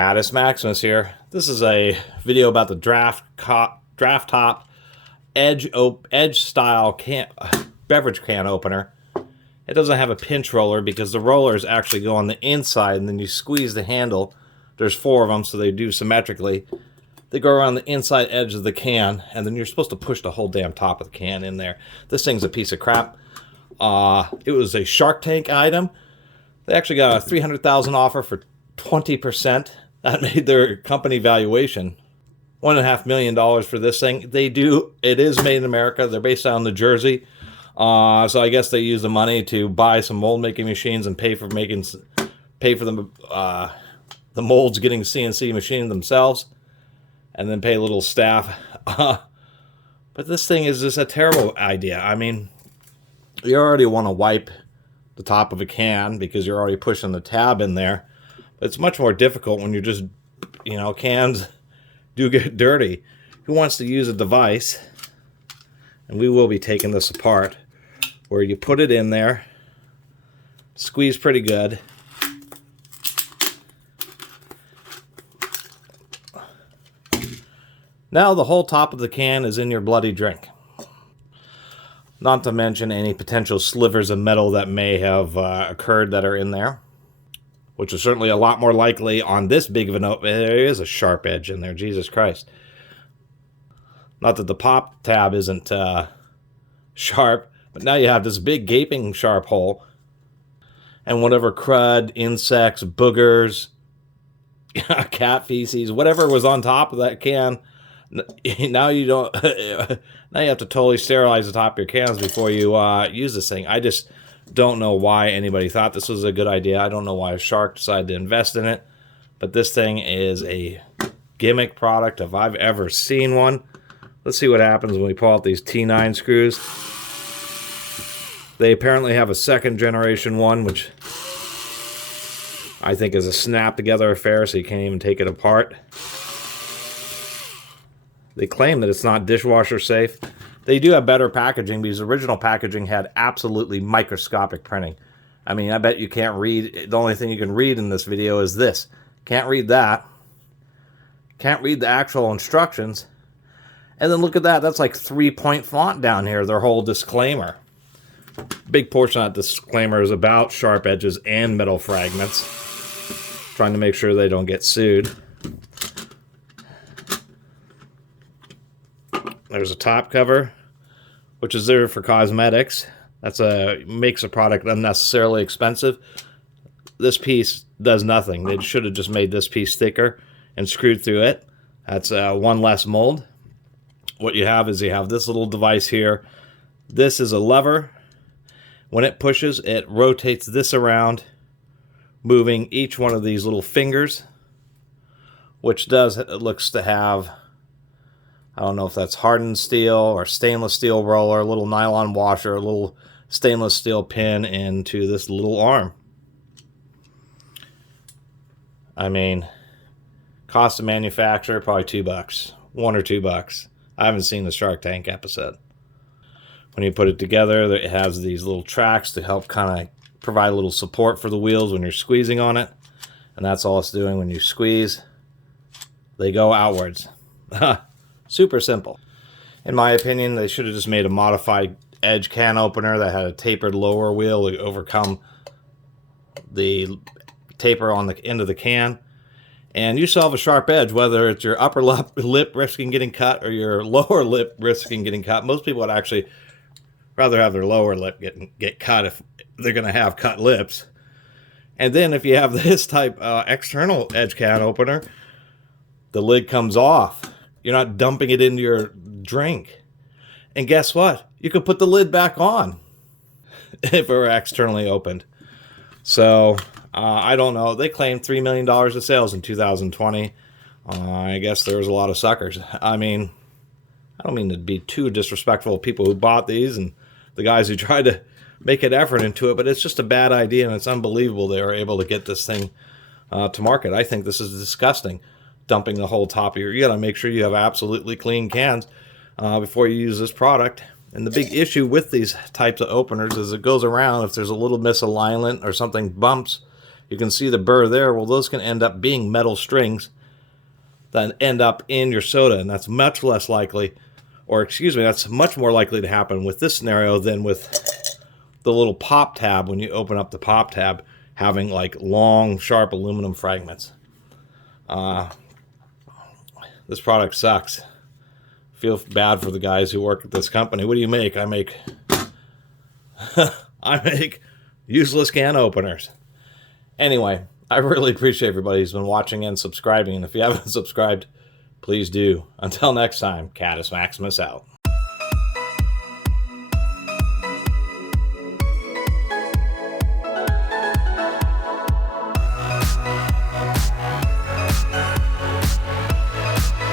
Catus, Maximus here. This is a video about the draft top edge style beverage can opener. It doesn't have a pinch roller because the rollers actually go on the inside and then you squeeze the handle. There's 4 of them, so they do symmetrically. They go around the inside edge of the can, and then you're supposed to push the whole damn top of the can in there. This thing's a piece of crap. It was a Shark Tank item. They actually got a $300,000 offer for 20%. That made their company valuation $1.5 million for this thing. It is made in America. They're based out in New Jersey. So I guess they use the money to buy some mold making machines and pay for the molds getting CNC machined themselves, and then pay a little staff. But this thing is just a terrible idea. I mean, you already want to wipe the top of a can because you're already pushing the tab in there. But it's much more difficult when you're just, cans do get dirty. Who wants to use a device, and we will be taking this apart, where you put it in there, squeeze pretty good, now the whole top of the can is in your bloody drink. Not to mention any potential slivers of metal that may have occurred that are in there, which is certainly a lot more likely on this big of an open. There is a sharp edge in there, Jesus Christ. Not that the pop tab isn't sharp, but now you have this big gaping sharp hole, and whatever crud, insects, boogers, cat feces, whatever was on top of that can, now you don't. Now you have to totally sterilize the top of your cans before you use this thing. I just don't know why anybody thought this was a good idea. I don't know why a shark decided to invest in it, but this thing is a gimmick product if I've ever seen one. Let's see what happens when we pull out these T9 screws. They apparently have a second generation one, which I think is a snap together affair, so you can't even take it apart. They claim that it's not dishwasher safe. They do have better packaging because the original packaging had absolutely microscopic printing. I mean, I bet you can't read. The only thing you can read in this video is this. Can't read that. Can't read the actual instructions. And then look at that. That's like 3-point font down here, their whole disclaimer. Big portion of that disclaimer is about sharp edges and metal fragments. Trying to make sure they don't get sued. There's a top cover, which is there for cosmetics. Makes a product unnecessarily expensive. This piece does nothing. They should have just made this piece thicker and screwed through it. That's one less mold. What you have is you have this little device here. This is a lever. When it pushes, it rotates this around, moving each one of these little fingers, which looks to have, I don't know if that's hardened steel or stainless steel roller, a little nylon washer, a little stainless steel pin into this little arm. I mean, cost of manufacture, probably $2. $1 or $2. I haven't seen the Shark Tank episode. When you put it together, it has these little tracks to help kind of provide a little support for the wheels when you're squeezing on it. And that's all it's doing when you squeeze. They go outwards. Super simple. In my opinion, they should have just made a modified edge can opener that had a tapered lower wheel to overcome the taper on the end of the can. And you still have a sharp edge, whether it's your upper lip risking getting cut or your lower lip risking getting cut. Most people would actually rather have their lower lip get cut if they're going to have cut lips. And then if you have this type external edge can opener, the lid comes off. You're not dumping it into your drink. And guess what? You could put the lid back on if it were externally opened. So, I don't know. They claimed $3 million of sales in 2020. I guess there was a lot of suckers. I mean, I don't mean to be too disrespectful of people who bought these and the guys who tried to make an effort into it, but it's just a bad idea, and it's unbelievable they were able to get this thing to market. I think this is disgusting. Dumping the whole top of you got to make sure you have absolutely clean cans before you use this product. And the big issue with these types of openers is it goes around. If there's a little misalignment or something bumps, You can see the burr there. Well, those can end up being metal strings that end up in your soda, and that's much less likely, or excuse me, that's much more likely to happen with this scenario than with the little pop tab. When you open up the pop tab, having like long, sharp aluminum fragments. This product sucks. Feel bad for the guys who work at this company. What do you make? I make I make useless can openers. Anyway, I really appreciate everybody who's been watching and subscribing. And if you haven't subscribed, please do. Until next time, Catus Maximus out.